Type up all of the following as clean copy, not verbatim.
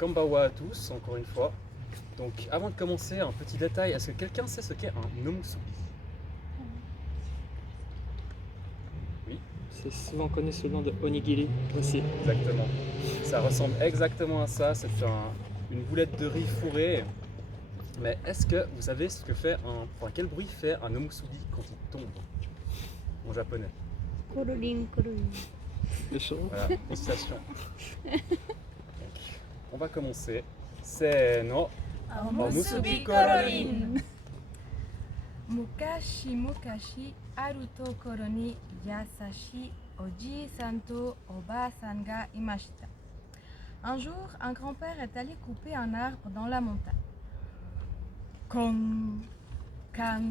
Kambawa à tous, encore une fois. Donc avant de commencer, un petit détail, est-ce que quelqu'un sait ce qu'est un omusubi? Oui, C'est souvent connu sous le nom de onigiri aussi. exactement. Ça ressemble exactement à ça, une boulette de riz fourrée. Mais est-ce que vous savez ce que fait quel bruit fait un omusubi quand il tombe en japonais? Coloring, coloring. Le chaud. Voilà, prononciation. Donc, on va commencer. C'est no. Omusubi kororin. Mukashi mukashi aru tokoro ni yasashi oji-san to oba-san ga imashita. Un jour, un grand-père est allé couper un arbre dans la montagne. Kon, kan,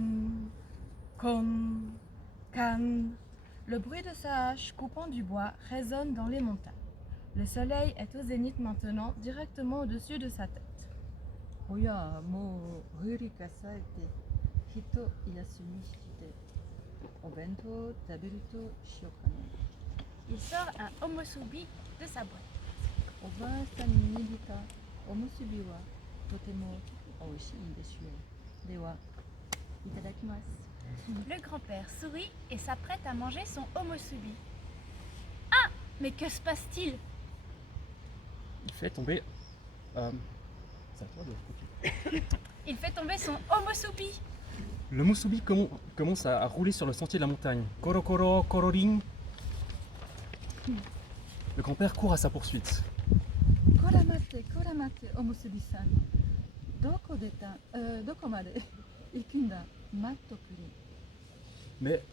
kon, kan. Le bruit de sa hache coupant du bois résonne dans les montagnes. Le soleil est au zénith maintenant, directement au-dessus de sa tête. おや、もう降りかさえて、ひと休みして、お弁当を食べるとしようかね。Il sort un omusubi de sa boîte. おばあさんに握ったおむすびはとてもおいしいんですよ。では、いただきます。 Le grand-père sourit et s'apprête à manger son omusubi. Ah, mais que se passe-t-il? Il fait tomber. C'est à toi de couper. Il fait tomber son omusubi. Le musubi commence à rouler sur le sentier de la montagne. Koro koro kororing. Le grand-père court à sa poursuite. こら待って、おむすびさん。どこまで行くんだ、待っとくれ。 Mais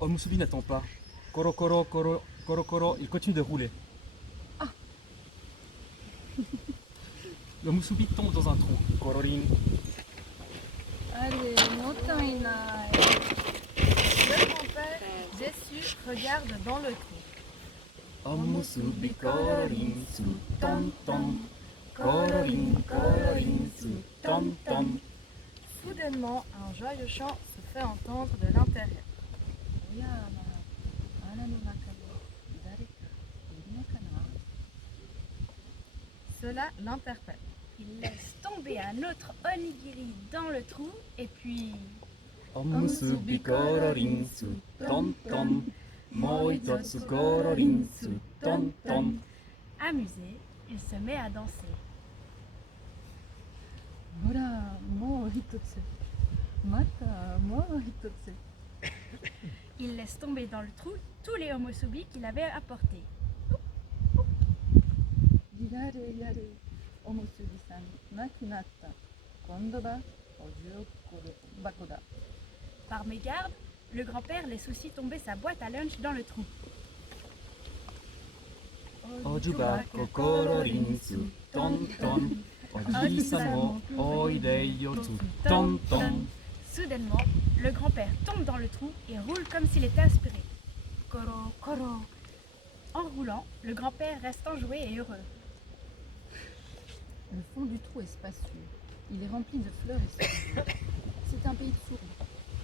Omusubi n'attend pas. Koro koro koro koro koro, il continue de rouler. Ah. Le musubi tombe dans un trou. Kororin. あれ、もったいない。 Le grand-père, déçu, regarde dans le trou. Omusubi kororin su ton ton. Kororin kororin su ton ton. Soudainement, un joyeux chant se fait entendre de l'intérieur. おやま、穴の中で誰かいるのかな。 Cela l'interpelle. Il laisse tomber un autre onigiri dans le trou et puis... Omusubi kororin su ton ton. Mo itotsu kororin su ton ton. Amusé, il se met à danser. ほら、もう一つ。またもう一つ。 Il laisse tomber dans le trou tous les omusubi qu'il avait apportés. やれやれ、おむすびさん、なくなった。今度はおじゅう箱だ。 Par mégarde, le grand-père laisse aussi tomber sa boîte à lunch dans le trou. Ojubako kororin su ton ton. Oji-san mo oide yotsu ton ton. Soudainement, le grand-père tombe dans le trou et roule comme s'il était aspiré. Koro, koro. En roulant, le grand-père reste enjoué et heureux. Le fond du trou est spacieux. Il est rempli de fleurs et souris. C'est un pays de souris.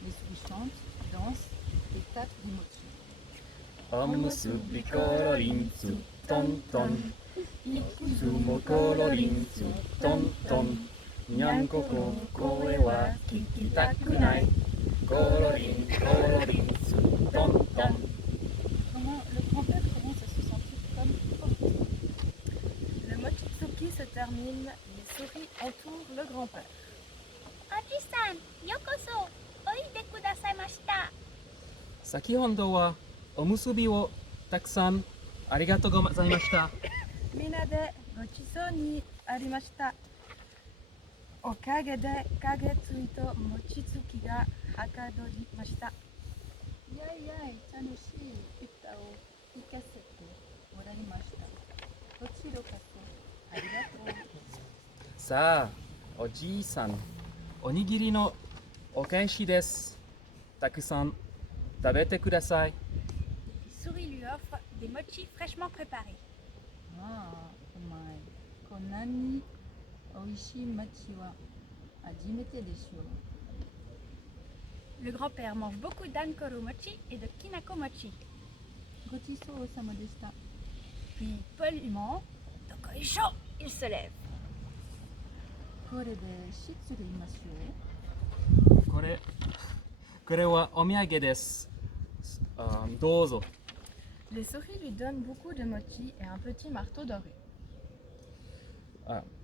Les souris chantent, dansent et tapent des motifs. Omusubi kororin su ton ton. Sumo kororin su ton ton. Nyanko ko koe wa kikitaku nai. Kororin kororin su ton ton. Le grand-père commence à se sentir comme porté. Le mochitsuki se termine, les souris entourent le grand-père. Oji-san, yokoso, oide kudasaimashita. Sakihondo wa omusubi wo takusan arigatou gozaimashita. Mina de gochiso ni arimashita. Okage de kagetsui to mochitsuki ga hakadorimashita. やいやい、楽しい歌を聴かせてもらいました。こちらこそありがとう。さあ、おじいさん、おにぎりのお返しです。たくさん食べてください。 Les souris lui offrent des mochis fraîchement préparés. まあ、お前、こんなにおいしい町は初めてでしょう。 Le grand-père mange beaucoup d'ankoro mochi et de kinako mochi. ごちそうさまでした。 Puis, poliment, Tokoisho, il se lève. これでシツでいますよ。これはお土産です。どうぞ。 Les souris lui donnent beaucoup de mochi et un petit marteau doré.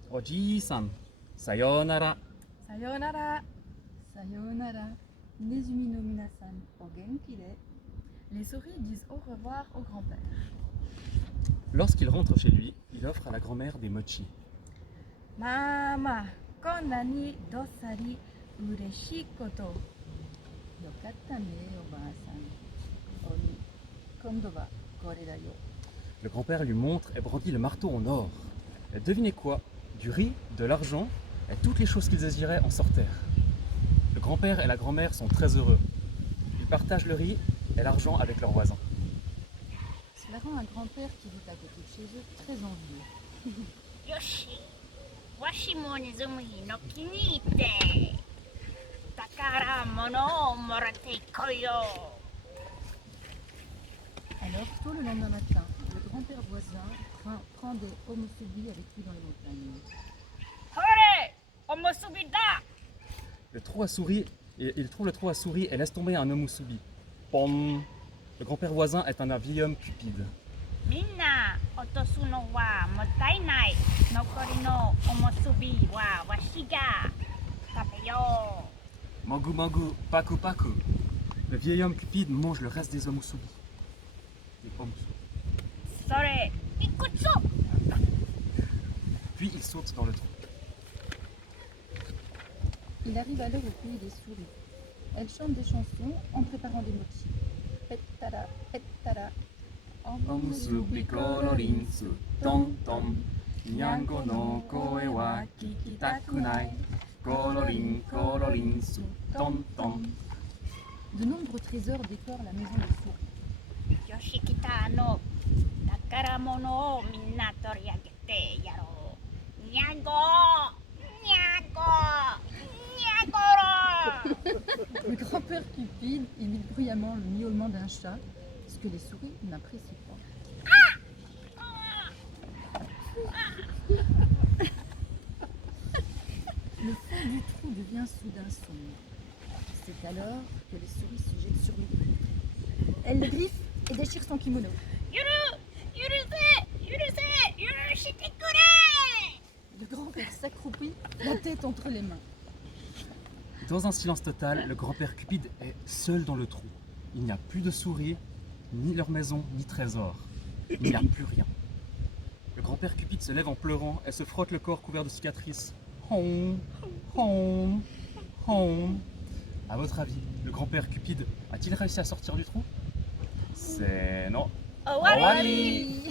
おじいさん、さようなら。 Sayonara. さようなら。ネズミの皆さん、お元気で。 Les souris disent au revoir au grand-père. Lorsqu'il rentre chez lui, il offre à la grand-mère des mochis. Mama, konna ni dossari ureshi koto. よかったね、おばあさん。鬼、今度はこれだよ。 Le grand-père lui montre et brandit le marteau en or. Et devinez quoi? Du riz, de l'argent et toutes les choses qu'ils désiraient en sortèrent. Le grand-père et la grand-mère sont très heureux. Ils partagent le riz et l'argent avec leurs voisins. Cela rend un grand-père qui vit à côté de chez eux très envieux. よし、わしもネズミの気に入って宝物をもらっていこうよ。 Alors, tôt le lendemain matin, le grand-père voisin prend des homosubi avec lui dans les montagnes. ほれ、おむすびだ。 Le trou à souris, il trouve le trou à souris et laisse tomber un omusubi. Pom. Le grand-père voisin est un vieil homme cupide. みんな落とすのはもったいない。残りのおむすびはわしが食べよう。 Mangu mangu, paku paku. Le vieil homme cupide mange le reste des omusubi. Des omusubi. それ、いくつ？ Puis il saute dans le trou. Il arrive alors au pays des souris. Elles chantent des chansons en préparant des mochis. Pettara, pettara. Omusubi kolorinsu, tom tom. Nyango no koe wa kikitakunai. Kolorin, kolorinsu, tom tom. De nombreux trésors décorent la maison des souris. よしきたの宝物をみんな取り上げてやろう。にゃごにゃごにゃごろ。 Le grand-père cupide imite bruyamment le miaulement d'un chat, ce que les souris n'apprécient pas. Le fond du trou devient soudain sombre. C'est alors que les souris se jettent sur lui. Elle le griffe et déchire son kimono. ゆるしてくれ。 Le grand-père s'accroupit, la tête entre les mains. Dans un silence total, le grand-père cupide est seul dans le trou. Il n'y a plus de souris, ni leur maison, ni trésor. Il n'y a plus rien. Le grand-père cupide se lève en pleurant et se frotte le corps couvert de cicatrices. Home, home, home. À votre avis, le grand-père cupide a-t-il réussi à sortir du trou? C'est non. 終わり。 Owari.